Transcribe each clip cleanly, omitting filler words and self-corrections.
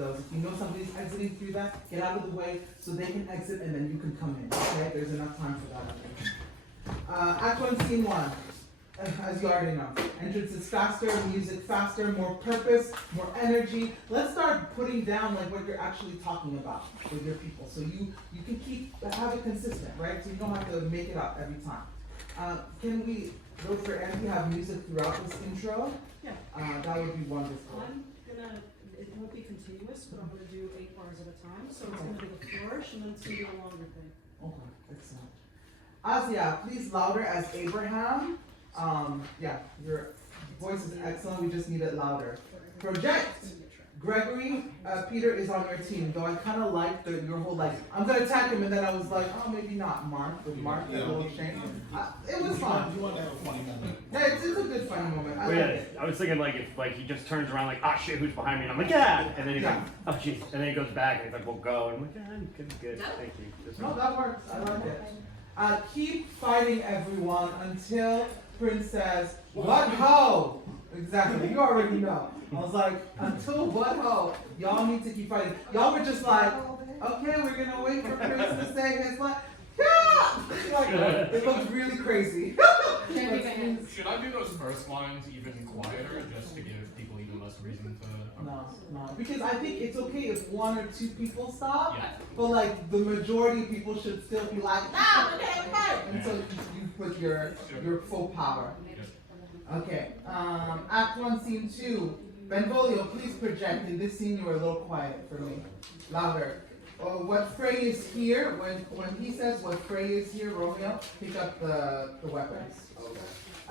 those. If you know somebody's exiting through that, get out of the way so they can exit and then you can come in. Okay, there's enough time for that. Act 1, Scene 1. As you already know, entrance is faster, music faster, more purpose, more energy. Let's start putting down like what you're actually talking about with your people, so you can have it consistent, right? So you don't have to make it up every time. Can we, Dr. Andy, have music throughout this intro? Yeah. That would be wonderful. It won't be continuous, but I'm gonna do 8 bars at a time. So it's gonna be the flourish, and then it's gonna be a longer thing. Okay, excellent. Asia, please louder as Abraham. Yeah, your voice is excellent. We just need it louder. Project. Gregory, Peter is on your team. Though I kind of like your whole like, I'm gonna attack him, and then I was like, oh, maybe not. Mark, with Mark, that little shame. It was fun. You want to have a funny moment? Yeah, it's a good funny moment. I like it. I was thinking like if like he just turns around like, ah shit, who's behind me? And I'm like, yeah, and then he's Yeah. like, oh jeez, and then he goes back and he's like, we'll go, and I'm like, yeah, good, thank you. Just No, that works. I like it. Keep fighting, everyone, until Prince says, "What ho?" Exactly. You already know. I was like, until what ho? Y'all need to keep fighting. Y'all were just like, okay, we're gonna wait for Prince to say his line. Yeah! Like, it looks really crazy. Should I do those first lines even quieter just to give people even less reason to? No, because I think it's okay if 1 or 2 people stop, Yeah. but like the majority of people should still be like, okay, until you put your full power. Okay, Act 1, Scene 2. Benvolio, please project. In this scene, you were a little quiet for me. Louder. What Frey is here, when he says what Frey is here, Romeo, pick up the weapons. Okay.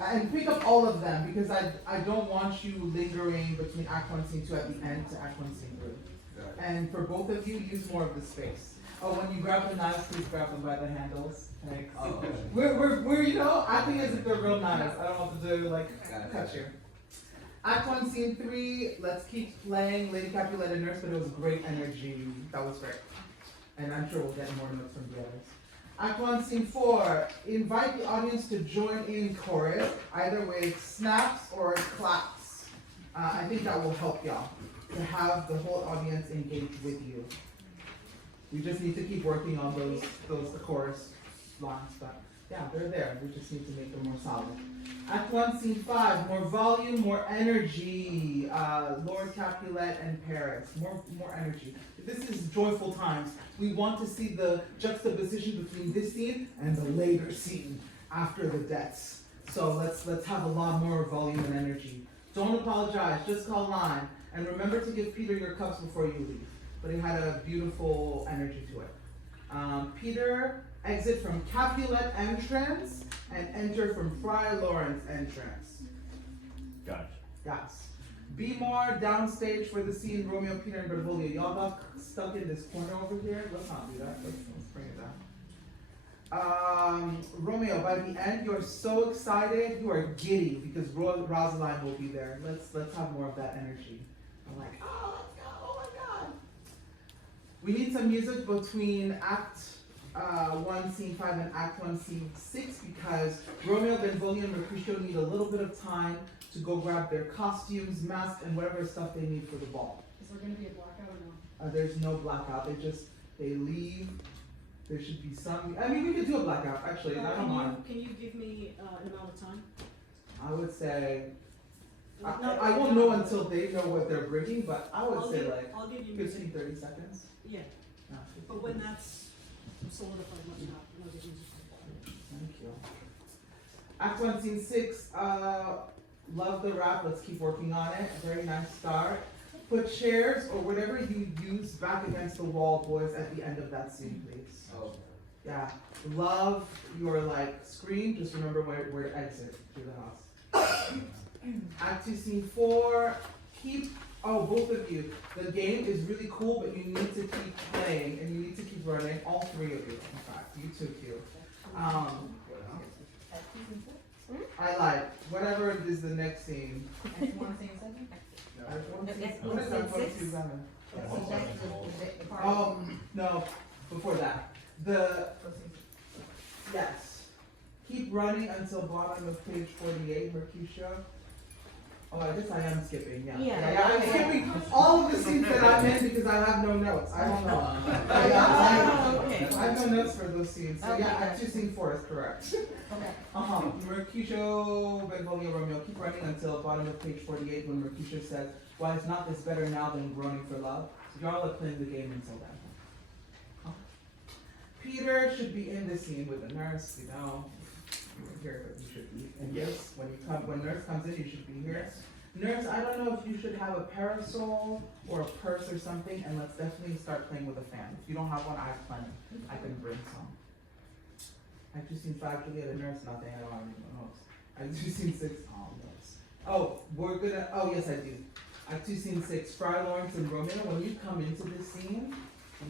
And pick up all of them, because I don't want you lingering between Act 1, Scene 2 at the end to Act 1, Scene 3. Got it. And for both of you, use more of the space. Oh, when you grab the knives, please grab them by the handles. Like, Oh, okay. we're you know, acting as if they're real knives. I don't want to do like Got it. cut you. Act 1, Scene 3, let's keep playing Lady Capulet and Nurse, but it was great energy. That was great. And I'm sure we'll get more notes from the others. Act 1, Scene 4, invite the audience to join in chorus, either with snaps or claps. I think that will help y'all to have the whole audience engaged with you. We just need to keep working on those chorus lines, but yeah, they're there. We just need to make them more solid. Act 1, Scene 5, more volume, more energy. Lord Capulet and Paris, more energy. This is joyful times. We want to see the juxtaposition between this scene and the later scene after the deaths. So let's have a lot more volume and energy. Don't apologize, just call line. And remember to give Peter your cups before you leave. But it had a beautiful energy to it. Peter, exit from Capulet entrance and enter from Friar Lawrence entrance. Gotcha. Yes. Be more downstage for the scene Romeo, Peter, and Benvolio. Y'all got stuck in this corner over here. Let's not do that. Let's bring it down. Romeo, by the end, you're so excited. You are giddy because Rosaline will be there. Let's have more of that energy. I'm like, oh, let's go. Oh my God. We need some music between Act 1, Scene 5 and Act 1, Scene 6 because Romeo, Benvolio, and Mercutio need a little bit of time to go grab their costumes, masks, and whatever stuff they need for the ball. Is there going to be a blackout or no? There's no blackout. They leave. There should be some. I mean, we could do a blackout actually. I don't mind. Can you give me an amount of time? I would say. No, I won't know until they know what they're bringing, but I would say I'll give you 15, 30 seconds. Yeah, No, 15, but when 30. that's solidified, let me know. And I'll give you Thank you. Act 1, Scene 6. Love the rap. Let's keep working on it. Very nice start. Put chairs or whatever you use back against the wall, boys, at the end of that scene, please. Oh. Yeah. Love your like scream. Just remember where to exit through the house. Act 2, Scene 4. Both of you. The game is really cool, but you need to keep playing and you need to keep running. All 3 of you, in fact. You too, Q. I like whatever is the next scene. What is that? 127. No, before that. Yes. Keep running until bottom of page 48, Mercutio. Oh, I guess I am skipping, yeah. Yeah. I'm skipping all of the scenes that I'm in because I have no notes. I don't know. Okay. I have no notes for those scenes. So yeah, Act 2, Scene 4 is correct. Okay. Mercutio, Benvolio, Romeo, keep running until bottom of page 48 when Mercutio says, "Why is not this better now than groaning for love?" So y'all are playing the game until then. Peter should be in this scene with the nurse, you know. You were here, but you should be. And yes, when nurse comes in, you should be here. Nurse, I don't know if you should have a parasol or a purse or something, and let's definitely start playing with a fan. If you don't have one, I have plenty. I can bring some. I've just seen 5, Julia, the nurse, nothing, I don't have any notes. I've just seen 6, notes. Oh, yes I do. I've just seen 6, Fry Lawrence and Romeo, when you come into this scene,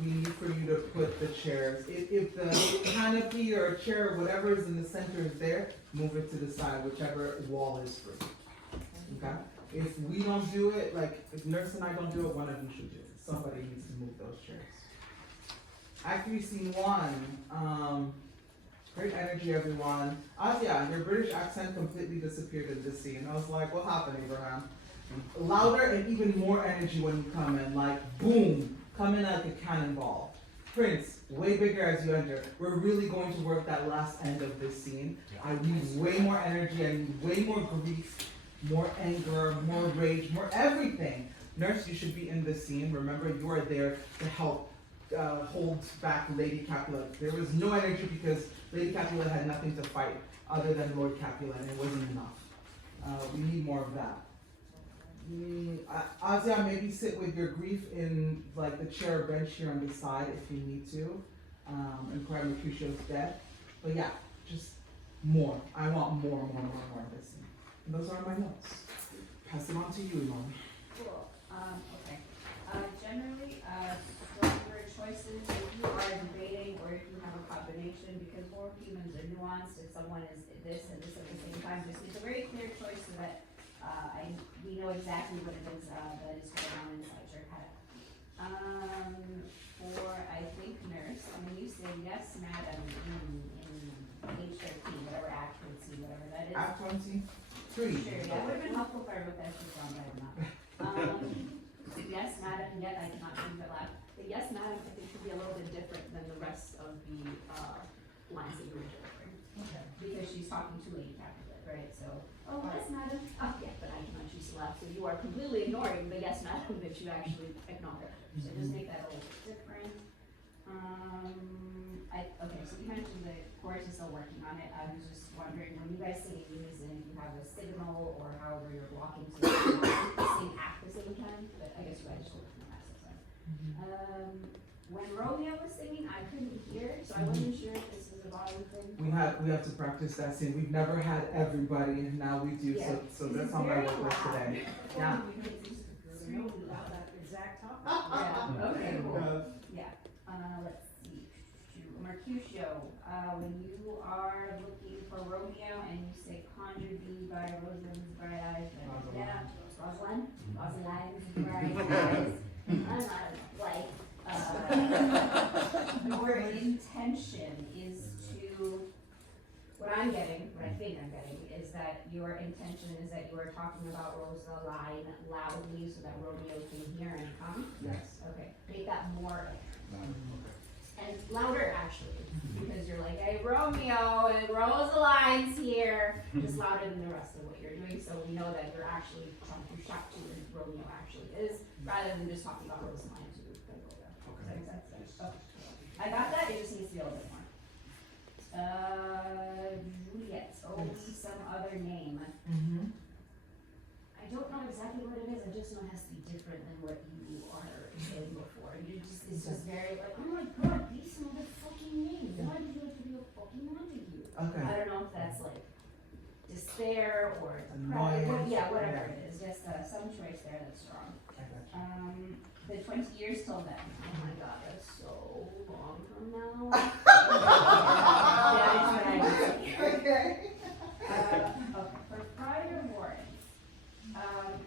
we need for you to put the chairs. If the canopy or a chair or whatever is in the center is there, move it to the side, whichever wall is free. Okay? If we don't do it, like if Nurse and I don't do it, one of you should do it. Somebody needs to move those chairs. Act 3, Scene 1. Great energy, everyone. Asia, your British accent completely disappeared in this scene. I was like, what happened, Abraham? Louder and even more energy when you come in, like boom. Come in like a cannonball. Prince, way bigger as you enter. We're really going to work that last end of this scene. I need way more energy, I need way more grief, more anger, more rage, more everything. Nurse, you should be in this scene. Remember, you are there to help hold back Lady Capulet. There was no energy because Lady Capulet had nothing to fight other than Lord Capulet, and it wasn't enough. We need more of that. Asia, maybe sit with your grief in like the chair or bench here on the side if you need to, and cry Mercutio's death. But yeah, just more. I want more of this. And those are my notes. Pass it on to you, Mom. Cool. Okay. Generally, your choices, if you are debating or if you have a combination, because more humans are nuanced, if someone is this and this at the same time, just it's a very clear choice so that we know exactly what it is that is going on inside your head. For, I think, Nurse, when you say yes, madam, in page 13, whatever act would see, whatever that is. Act 23. Sure, yeah, it would have been helpful if I wrote that shit down, but I'm not. Yes, madam, yet I cannot read that loud. The yes, madam, I think should be a little bit different than the rest of the lines that you were delivering. Okay. Because she's talking to Lady Capulet, right? So, oh, yes, madam. Oh, yeah, but I cannot choose to laugh. So you are completely ignoring the yes, madam that you actually acknowledge. So just make that a little bit different. Okay, so you mentioned the chorus is still working on it. I was just wondering, when you guys sing in unison, if you have a signal or however you're blocking to sing at the same time, but I guess you guys just work from the last time. When Romeo was singing, I couldn't hear, so I wasn't sure if this was a volume thing. We have to practice that scene. We've never had everybody, and now we do. Yeah. So that's on my work list today. Yeah. About that exact topic. Yeah, okay, cool. Yeah, let's see. Mercutio, when you are looking for Romeo and you say conjure thee by Rosalind's bright eyes, yeah, Rosalind's bright eyes. I'm not like, your intention is to, what I'm getting, what I think I'm getting, is that your intention is that you are talking about Rosaline loudly so that Romeo can hear and come? Yes. Okay, make that more, and louder actually, because you're like, hey Romeo, and Rosaline's here, just louder than the rest of what you're doing, so we know that you're actually trying to shout to who Romeo actually is, rather than just talking about Rosaline to Benvolio. Does that make sense? Okay. I got that, it just needs to be a little bit more. Juliet, some other name. Mm-hmm. I don't know exactly what it is, I just know it has to be different than what you are saying before. It's just very like, oh my god, these motherfucking names. Why did you have to be a fucking Montague? Okay. I don't know if that's like despair or Annoyance. yeah, whatever it is. Just some choice there that's strong. I got you. The 20 years till then. Oh my god, that's so long from now. That is what I would say. Okay. Okay, for Friar Warren,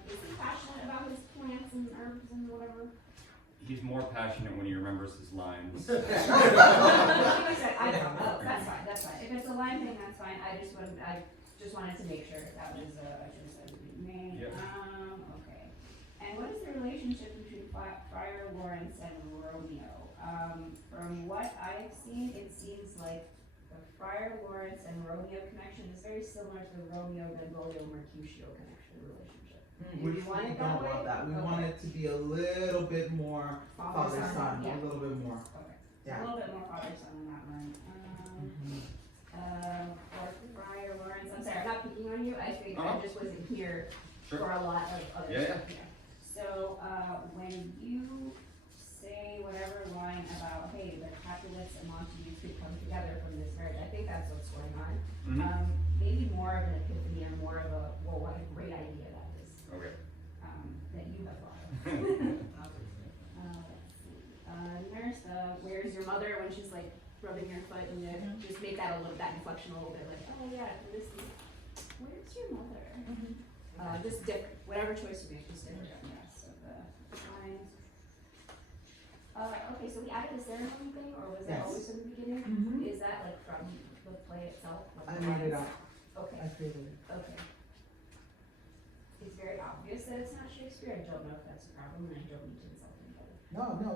is he passionate about his plants and herbs and whatever? He's more passionate when he remembers his lines. I don't know. That's fine. If it's a line thing, that's fine. I just wanted to make sure that was a choice that would be made. fine. Yep. Okay. And what is the relationship between Friar Lawrence and Romeo? From what I've seen, it seems like the Friar Lawrence and Romeo connection is very similar to the Romeo Benvolio Mercutio connection relationship. We you want it don't that way? want that. We Okay. want it to be a little bit more father-son, Yeah. a little bit more. Okay. Yeah. A little bit more father-son on that one. For Friar Lawrence, I'm sorry, I'm not picking on you. I think I just wasn't here Sure. for a lot of other Yeah, stuff here. So, when you say whatever line about, hey, the Capulets and Montagues could come together from this marriage, I think that's what's going on. Mhm. Maybe more of an epiphany or more of a, well, what a great idea that is, Okay. that you have thought of. Let's see. Nurse, where's your mother when she's like rubbing your foot and just make that a little, that inflection a little bit like, oh yeah, this is, where's your mother? Just different, whatever choice you make, just different from the rest of the lines. Okay, so we added the ceremony thing, or was that Yes. always from the beginning? Mhm. Is that like from the play itself? Like I the made it lines? up. Okay, I created it. okay. It's very obvious that it's not Shakespeare, I don't know if that's a problem, and I don't need to insult anybody. No, it is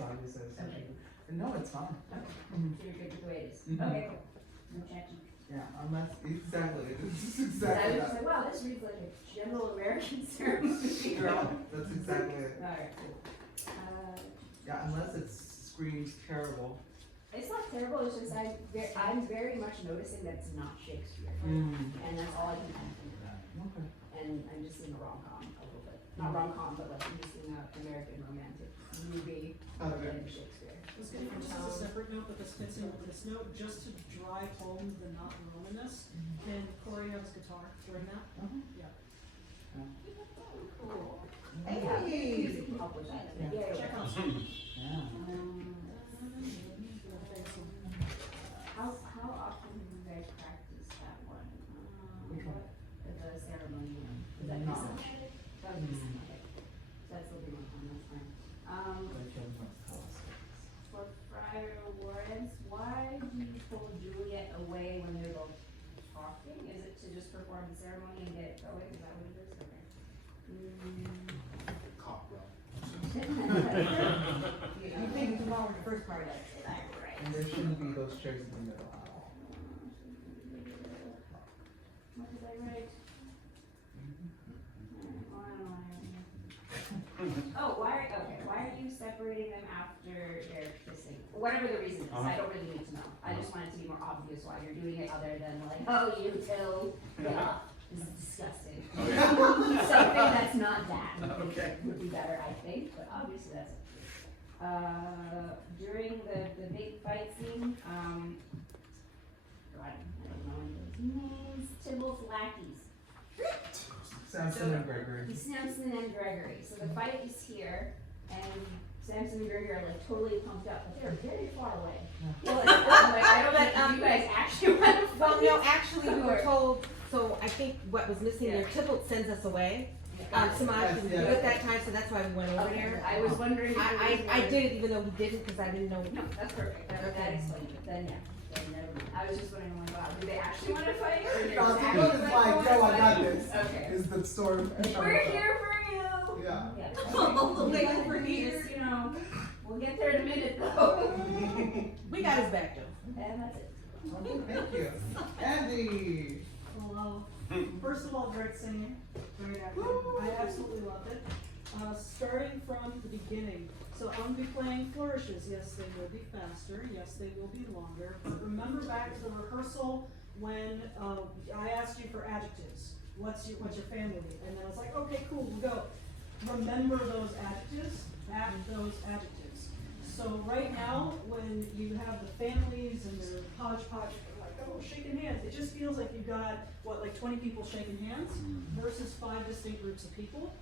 obvious that it's not Okay. Shakespeare. No, it's fine. Okay, Mhm. so you're good with the way it is. Mhm. Okay, cool. No judging. Yeah, unless, exactly, it's I exactly was just that. like, wow, this reads like a general American ceremony. Girl, that's exactly it. Alright, cool. Yeah, unless it screams terrible. It's not terrible, it's just I'm very much noticing that it's not Shakespeare. Mm. And that's all I can kind of think about. Okay. And I'm just seeing a rom-com a little bit. Not rom-com, but like I'm just seeing an American romantic movie Okay. in Shakespeare. This is a separate note, but this fits in with this note, just to drive home the not Romanness. And Corey has guitar during that. Cool. Hey. Yeah, music can help with that. Yeah. Check out. Yeah. How often do you guys practice that one? Which one? The ceremony one. Is that No. recent? That was recent, okay. So that's the big one, that's fine. For Friar Lawrence, why do you pull Juliet away when they're both talking? Is it to just perform the ceremony and get it going? Is that what it is? Okay. Cop, bro. You think tomorrow the first part of it. Right. And there shouldn't be those chairs in the middle at all. What did I write? Why are you separating them after they're kissing? Whatever the reason is, I don't really need to know. I just want it to be more obvious why you're doing it other than like, oh, you two, yeah, this is disgusting. Something that's not that would be better, I think, but obviously that's during the big fight scene, God, I don't know any of those names, Tybalt's lackeys. Samson and Gregory. Samson and Gregory. So the fight is here, and Samson and Gregory are like totally pumped up, but they're very far away. Well, it's, like, I don't know if you guys actually want to Well, fight. no, actually, we were told, so I think what was missing there, Yeah. Tybalt sends us away. Got it. Samaj didn't do Yes, it that time, so that's why we went over Okay, there. I was wondering if there was I more- did it even though he didn't, because I didn't know. No, that's perfect. That Okay. explains it. Then yeah. Then never mind. I was just wondering, like, wow, do they actually want to fight? Or they're No, just Tybalt acting is like like, they yo, wanna I got fight? this. Okay. Is the story. We're here for you. Yeah. Oh, Okay. wait, we're here. Just, you know, we'll get there in a minute though. We got his back though. And that's it. Okay, thank you. Andy. Hello. First of all, great singing, great acting. I absolutely loved it. Starting from the beginning. So I'm gonna be playing flourishes. Yes, they will be faster. Yes, they will be longer. But remember back to the rehearsal when I asked you for adjectives. What's your family? And then I was like, okay, cool, we'll go. Remember those adjectives. Add those adjectives. So right now, when you have the families and they're hodgepodge, like, oh, shaking hands, it just feels like you've got, what, like 20 people shaking hands versus 5 distinct groups of people.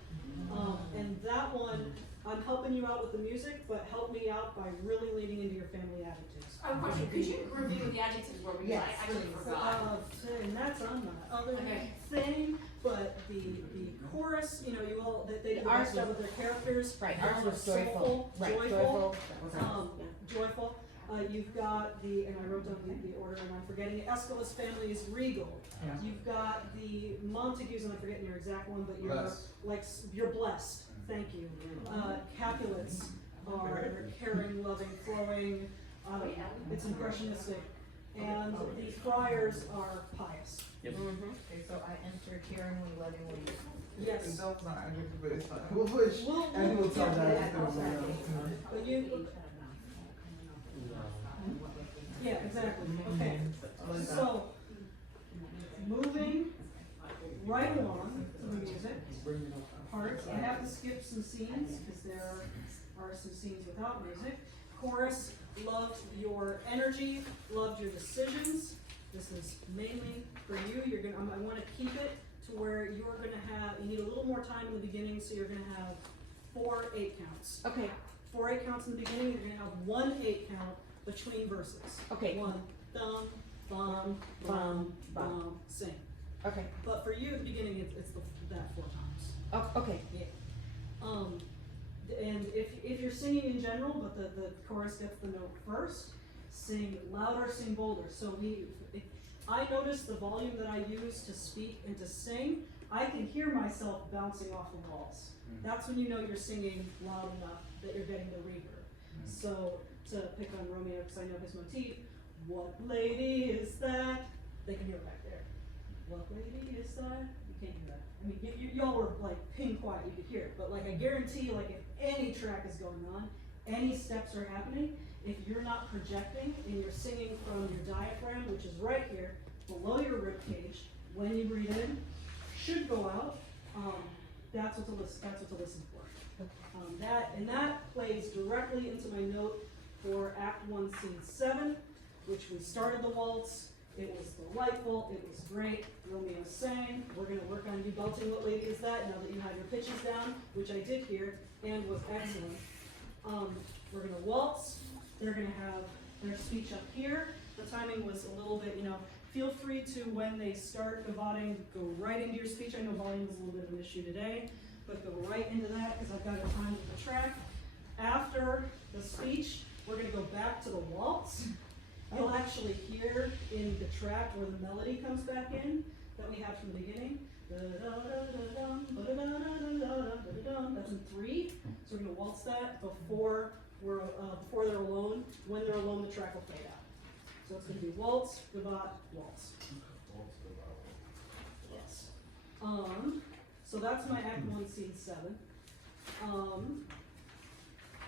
And that one, I'm helping you out with the music, but help me out by really leaning into your family adjectives. I have a question. Could you review the adjectives for me? Yes, I actually please. forgot. And that's on the other Okay. thing, but the chorus, you know, you all, they did the Ours best job was- with their characters. Right, ours was Soulful, joyful. Right, joyful, joyful. That was ours. joyful. You've got the, and I wrote down the order and I'm forgetting it, Aeschylus family is regal. Yeah. You've got the Montagues, and I'm forgetting your exact one, but you're Blessed. like, you're blessed, thank you. Capulets are caring, loving, flowing, it's impressionistic. And the friars are pious. Yep. Okay, so I enter caringly, lovingly. Yes. It's not adjective, but it's fine. We'll push. And we'll tell that. But you, yeah, exactly, okay. So, moving right along to the music part, I have to skip some scenes, because there are some scenes without music. Chorus, loved your energy, loved your decisions. This is mainly for you. You're gonna, I wanna keep it to where you're gonna have, you need a little more time in the beginning, so you're gonna have 4 8 counts. Okay, 4 8 counts in the beginning, you're gonna have 1 8 count between verses. okay, One, thumb, bum, bum, bum, sing. okay, But for you at the beginning, it's that 4 times. oh, okay. And if you're singing in general, but the chorus gets the note first, sing louder, sing bolder. So I notice the volume that I use to speak and to sing, I can hear myself bouncing off the walls. That's when you know you're singing loud enough that you're getting the reverb. So to pick on Romeo, because I know his motif, what lady is that? They can hear it back there. What lady is that? You can't hear that. I mean, y'all were like pin quiet, you could hear it, but like I guarantee you, like if any track is going on, any steps are happening, if you're not projecting and you're singing from your diaphragm, which is right here, below your rib cage, when you breathe in, should go out, that's what to listen for. That plays directly into my note for Act 1, Scene 7, which we started the waltz. It was delightful, it was great, Romeo sang, we're gonna work on you belting What Lady Is That now that you have your pitches down, which I did here, and was excellent. We're gonna waltz, they're gonna have their speech up here, the timing was a little bit, feel free to, when they start gavoting, go right into your speech. I know volume is a little bit of an issue today, but go right into that, because I've got it timed with the track. After the speech, we're gonna go back to the waltz. You'll actually hear in the track where the melody comes back in that we have from the beginning. That's in 3. So we're gonna waltz that before they're alone. When they're alone, the track will fade out. So it's gonna be waltz, gavotte, waltz. Yes. So that's my Act 1, Scene 7.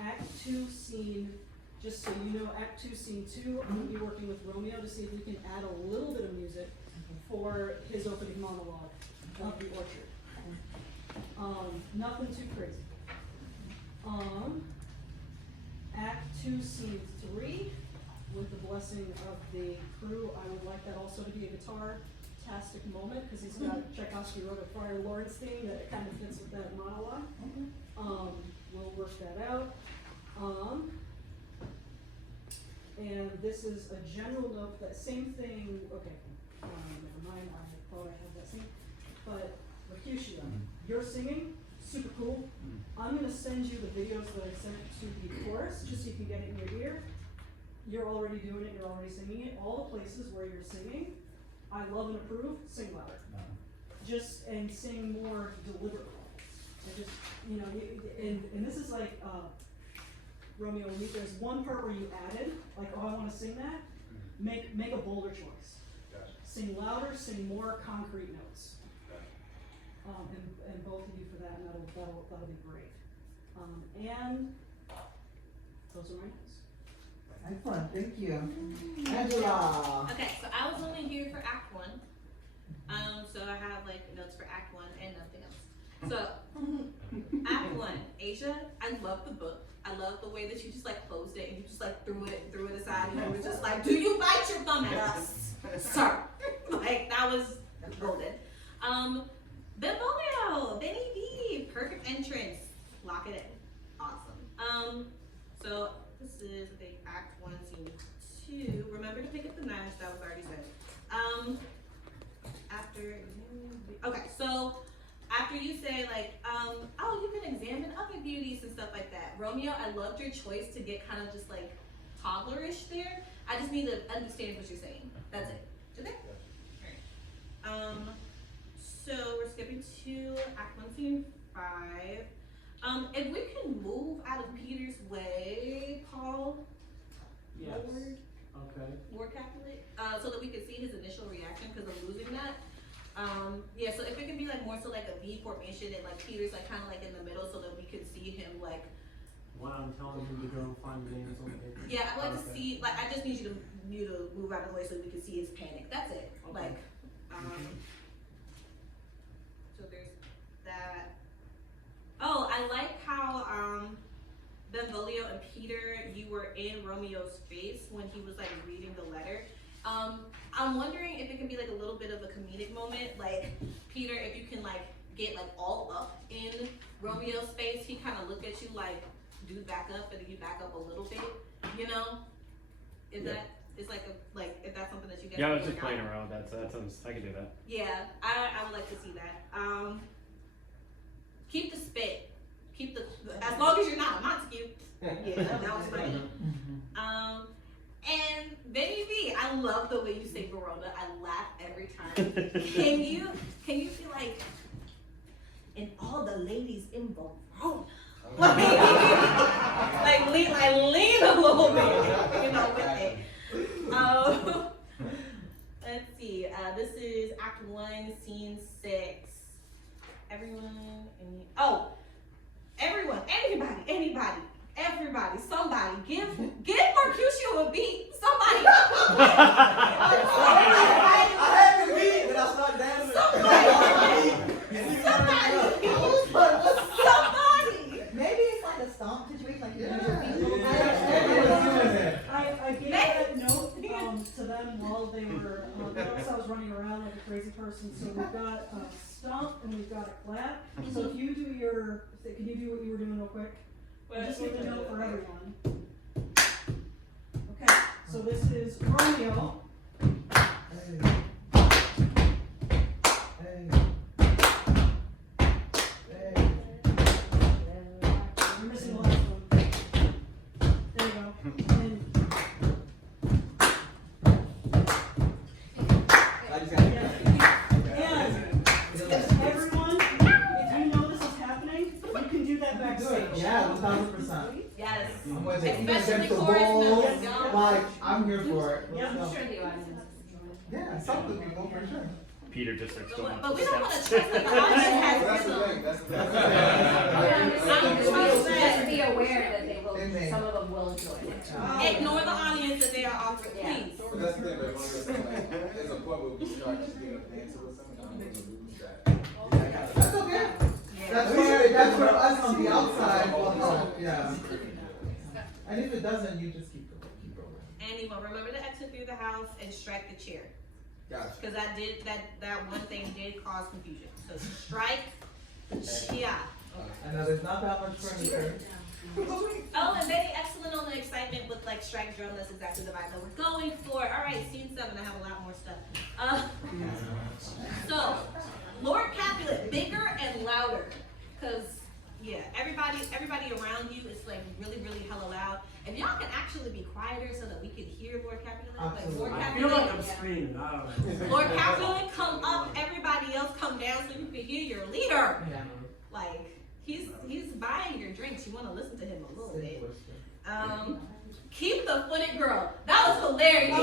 Act 2, Scene. Just so you know, Act 2, Scene 2, I'm going to be working with Romeo to see if we can add a little bit of music for his opening monologue of the orchard. Nothing too crazy. Act 2, Scene 3, with the blessing of the crew, I would like that also to be a guitar-tastic moment, because he's got, Tchaikovsky wrote a Friar Lawrence theme that kind of fits with that monologue. We'll work that out. And this is a general note, that same thing, okay, never mind, I thought I had that same, but Mercutio, you're singing, super cool. I'm gonna send you the videos that I sent to the chorus, just so you can get it in your ear. You're already doing it, you're already singing it, all the places where you're singing, I love and approve, sing louder. Just, and sing more deliberately. I just, and this is like, Romeo, there's one part where you added, like, oh, I want to sing that. Make a bolder choice. Gotcha. Sing louder, sing more concrete notes. Gotcha. And both of you for that, and that'll be great. And those are my notes. Excellent, thank you. Angela. Okay, so I was only here for Act 1. So I have like notes for Act 1 and nothing else. So, Act 1, Asia, I love the book. I love the way that you just like closed it and you just like threw it aside and you were just like, do you bite your thumb at us, sir? Like, that was golden. Benvolio, Benny D, perfect entrance, lock it in, awesome. So this is, I think, Act 1, Scene 2. Remember to pick up the knives, that was already said. Okay, so after you say like, oh, you can examine other beauties and stuff like that. Romeo, I loved your choice to get kind of just like toddlerish there. I just need to understand what you're saying. That's it. Okay? Alright. So we're skipping to Act 1, Scene 5. If we can move out of Peter's way, Paul. Yes. Forward, Okay. more calculate, so that we can see his initial reaction because I'm losing that. Yeah, so if it could be like more so like a V formation and like Peter's like kind of like in the middle so that we could see him like. When I'm telling him to go find games on paper. Yeah, I'd like to Okay. see, like, I just need you to move out of the way so we can see his panic. That's it. Okay. Like, so there's that. Oh, I like how, Benvolio and Peter, you were in Romeo's face when he was like reading the letter. I'm wondering if it can be like a little bit of a comedic moment. Like, Peter, if you can like get like all up in Romeo's face, he kind of look at you like, dude, back up, and then you back up a little bit, you know? If Yeah. that is like if that's something that you guys Yeah, I can was just work playing out. around with that, so that sounds, I can do that. Yeah, I would like to see that. Keep the spit. Keep the, as long as you're not a Montague. Yeah, that was funny. And Benny V, I love the way you say Verona. I laugh every time. Can you be like, and all the ladies in Verona? like lean a little bit, you know, with it. Let's see. This is Act 1, Scene 6. Everyone, everybody, somebody, give Mercutio a beat. Somebody. I had the beat, but I started dancing. Somebody. Maybe it's like a stomp situation, like you use your feet a little bit. I gave that note to them while they were, notice I was running around like a crazy person. So we've got a stomp and we've got a clap. So if you do can you do what you were doing real quick? I just need to know for everyone. Okay, so this is Romeo. You're missing the last one. There you go. I just got And everyone, if you know this is happening, you can do that backstage. Yeah, 1,000%. Yes. I'm with it. Even Especially against the chorus walls, members, y'all. like, I'm here for it. Yeah, Let's I'm go. sure the audience is. Yeah, some of the people for sure. Peter just starts going up But the we don't want to steps. trust like the audience has That's the rhythm. thing. That's the thing. Just be aware that They may. some of them will enjoy it. Ignore the audience that they are offering, Yeah. please. But that's the thing, but there's a point where we start just being a dancer with something. I don't know if we lose that. That's okay. That's for us on the outside will help, yeah. And if it doesn't, you just keep going. And you will remember to exit through the house and strike the chair. Gotcha. Because that one thing did cause confusion. So strike the chair. I know there's not that much furniture. Oh, and very excellent on the excitement with like strike drum. That's exactly the vibe that we're going for. All right, Scene 7. I have a lot more stuff. So, Lord Capulet, bigger and louder. Because, yeah, everybody around you is like really, really hella loud. If y'all can actually be quieter so that we can hear Lord Capulet. Like Lord I feel like I'm Capulet. screaming. I don't know. Lord Capulet, come up. Everybody else come down so you can hear your leader. Yeah. Like, he's buying your drinks. You want to listen to him a little bit. Keep the footed girl. That was hilarious.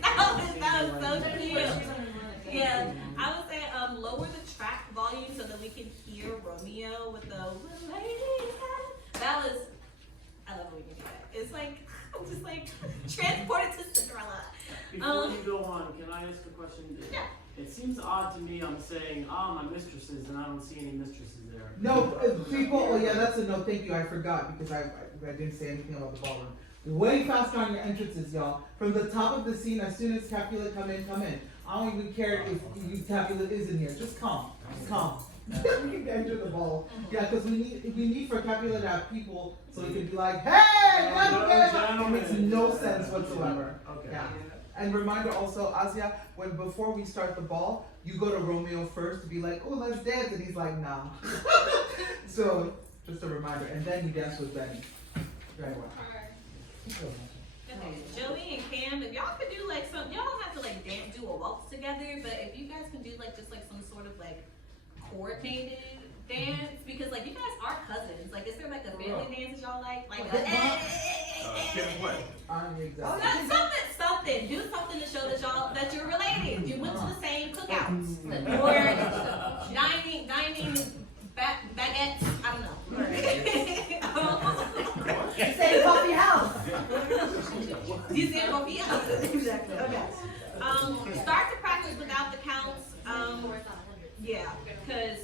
that was so cute. Yeah, I would say lower the track volume so that we can hear Romeo with the ladies. That was, I love when we can do that. It's like, I'm just like transported to Cinderella. Before you go on, can I ask a question? Yeah. It seems odd to me. I'm saying, my mistresses, and I don't see any mistresses there. No, people, oh yeah, that's a no, thank you, I forgot, because I didn't say anything about the ballroom. Way faster on your entrances, y'all. From the top of the scene, as soon as Capulet come in. I don't even care if Capulet is in here, just come. You can enter the ball. Yeah, because we need for Capulet to have people so he can be like, hey, it makes no sense whatsoever. Okay. Yeah. And reminder also, Asia, before we start the ball, you go to Romeo first to be like, oh, let's dance, and he's like, nah. So, just a reminder, and then you dance with Benny. Very well. Okay, Joey and Cam, if y'all could do like some, y'all don't have to like dance, do a waltz together, but if you guys can do like just like some sort of like coordinated dance, because like you guys are cousins. Like, is there like a family dance that y'all like? Like What? something. Do something to show that y'all that you're related. You went to the same cookouts or dining baguettes. I don't know. Say coffee house. You said coffee house. Exactly. Okay. Start to practice without the counts. Yeah, because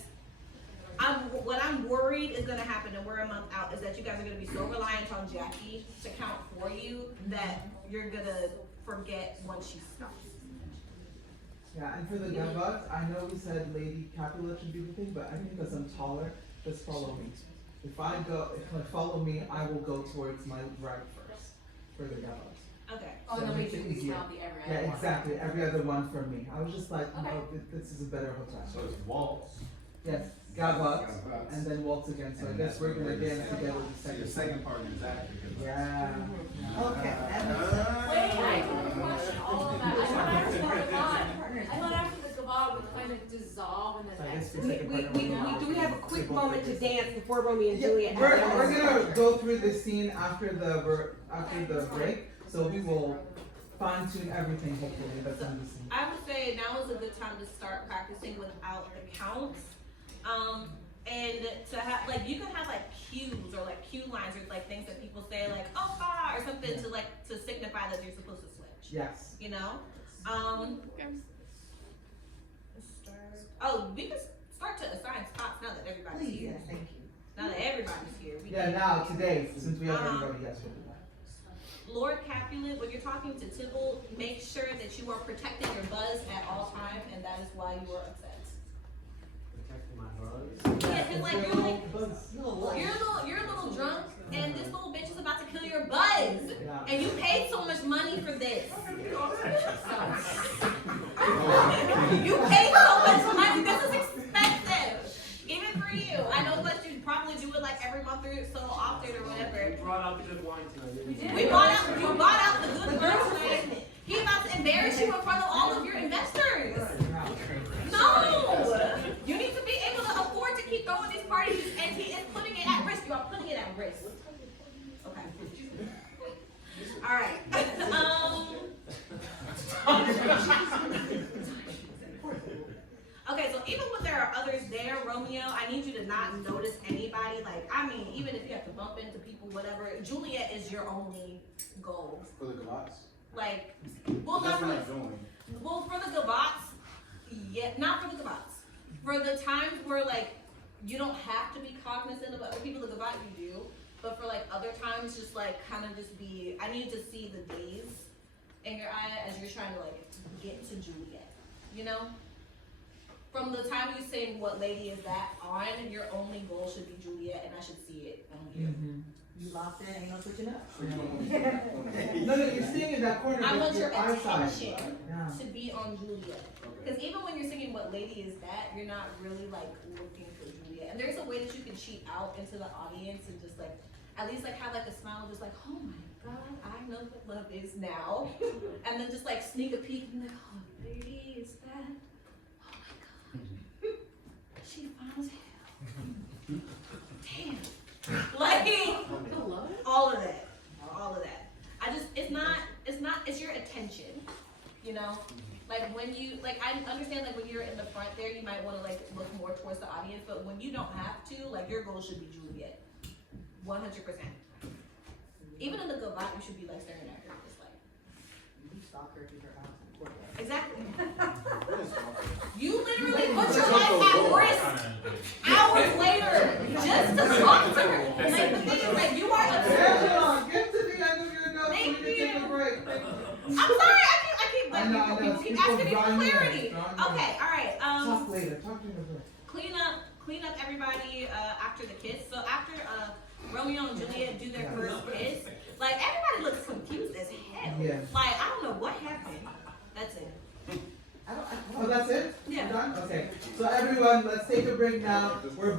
what I'm worried is gonna happen, and we're a month out, is that you guys are gonna be so reliant on Jackie to count for you that you're gonna forget once she stops. Yeah, and for the Gabas, I know we said Lady Capulet should be the thing, but I think because I'm taller, just follow me. If you follow me, I will go towards my right first for the Gabas. Okay. Oh, So no, it we makes it can easier. count the every other Yeah, one. exactly. Every other one for me. I was just like, Okay. no, this is a better hotel. So it's waltz. Yes, Gabas, and then waltz again. So I guess we're gonna dance together the So your second second part is that because. Yeah. Okay, that makes sense. Wait, I have a question all of that. I thought after the gabbat would kind of dissolve and So I then guess exit. the second part Do we have a quick moment to dance before Romeo and Yeah, Juliet? we're gonna go through this scene after the break, so we will fine tune everything hopefully that's in the scene. I would say now is a good time to start practicing without the counts. And to have, like, you can have like cues or like cue lines or like things that people say like, oh, or something to like, to signify that you're supposed to switch. Yes. You know? Oh, we can start to assign spots now that everybody's Please, here. yes, thank you. Now that everybody's here. We Yeah, can, now today, since we have everybody, yes, we'll do that. Lord Capulet, when you're talking to Tibble, make sure that you are protecting your buzz at all times, and that is why you are upset. Protecting my buzz. Yeah, cause like you're like, Buzz. you're a little drunk, and this little bitch is about to kill your buzz, Yeah. and you paid so much money for this. You paid so much money. This is expensive, even for you. I know that you probably do it like every month or so often or whatever. We brought out the good wine tonight. You bought out the good girls list. He about to embarrass you in front of all of your investors. No! You need to be able to afford to keep throwing these parties, and he is putting it at risk. You are putting it at risk. Okay. All right. Okay, so even when there are others there, Romeo, I need you to not notice anybody. Like, I mean, even if you have to bump into people, whatever, Juliet is your only goal. For the gabats? Like, well, That's not what for I'm doing. well, for the gabats, yeah, not for the gabats. For the times where like you don't have to be cognizant of other people, the gabat you do. But for like other times, just like kind of just be. I need to see the days in your eye as you're trying to like get to Juliet. You know, from the time you sing "What Lady Is That" on, your only goal should be Juliet, and I should see it on you. Mm-hmm. You locked in, ain't no switching up. No, you're staying in that corner I with want your eyesight. attention Yeah. to be on Juliet. Because even when you're singing "What Lady Is That," you're not really like looking for Juliet. And there's a way that you can cheat out into the audience and just like at least like have like a smile, just like, oh my god, I know what love is now. And then just like sneak a peek and like, oh lady is that? Oh my god, she fine as hell. Damn. Like all of that. It's your attention, you know? Like when you, like I understand like when you're in the front there, you might want to like look more towards the audience, but when you don't have to, like your goal should be Juliet. 100%. Even in the gabbat, you should be like staring at her, just like. You stalk her through her house in the courtyard. Exactly. You literally put your life at risk hours later just to talk to her. Like the thing is like you are Angela, get to the end of your notes so we Thank can take a you. break. I'm sorry, I keep like I know, people keep people asking me for drawing you in, clarity. drawing you in. Okay, alright. Talk later, talk to me later. Clean up everybody after the kiss. So after Romeo and Juliet do their first kiss, like everybody looks confused as hell. Yeah. Like I don't know what happened. That's it. Oh, that's it? Yeah. We're done? Okay. So everyone, let's take a break now. We're